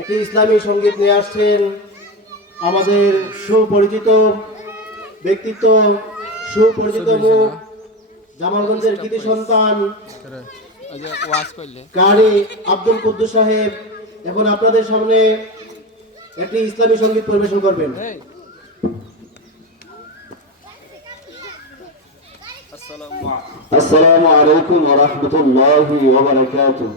একটি ইসলামী সংগীত নিয়ে আসছেন আমাদের সুপরিচিত ব্যক্তিত্ব সুপরিচিত মুখ জামালগঞ্জের কৃতি সন্তান করলে। কারি আব্দুল কুদ্দুস সাহেব এখন আপনাদের সামনে একটি ইসলামী সংগীত পরিবেশন করবেন। আসসালামু আলাইকুম ওয়া রাহমাতুল্লাহি ওয়া বারাকাতুহু।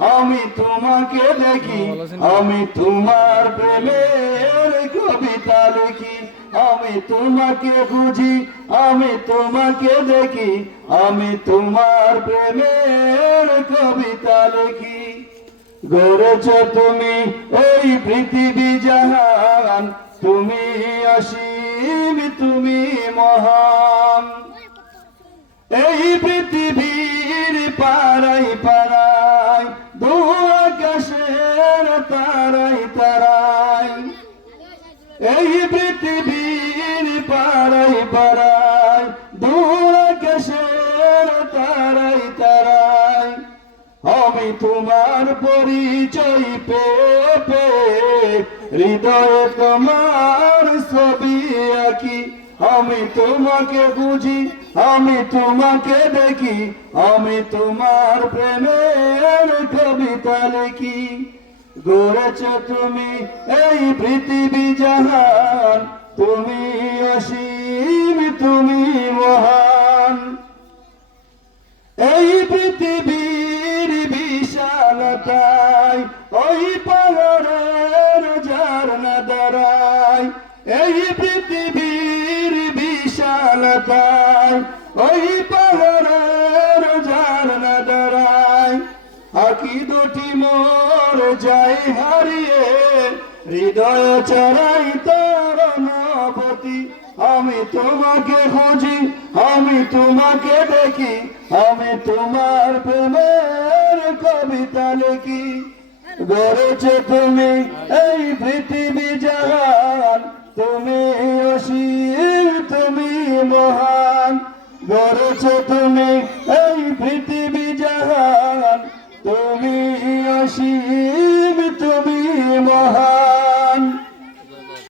আমি তোমাকে দেখি, আমি তোমার প্রেমের কবিতা লিখি। আমি তোমাকে খুঁজি, আমি তোমাকে দেখি, আমি তোমার প্রেমের কবিতা লিখি। গড়েছ তুমি এই পৃথিবী জাহান, তুমি অসীম, তুমি মহান। এই পৃথিবীর এই পৃথিবীর পাড়াই পাড়াই দু আকাশের তারাই তারাই আমি তোমার পরিচয় পেয়ে পেয়ে হৃদয়ে তোমার ছবি আঁকি। আমি তোমাকে বুঝি, আমি তোমাকে দেখি, আমি তোমার প্রেমের কবিতা লিখি। গড়েছ তুমি এই পৃথিবী জাহান, তুমি অসীম, তুমি মহান। এই পৃথিবীর বিশালতায়, ওই পাহাড়ের ঝর্ণা দাঁড়ায় এই পৃথিবীর বিশালতায়, ওই আকি দুটি মোর যাই হারিয়ে, হৃদয় চড়াই তোর নবতী। আমি তোমাকে খুঁজি, আমি তোমাকে দেখি, আমি তোমার প্রেমের কবিতা লিখি। গড়েছে তুমি এই পৃথিবী জাহান, তুমি অসীম, তুমি মহান। গড়েছে তুমি তুমি অসীম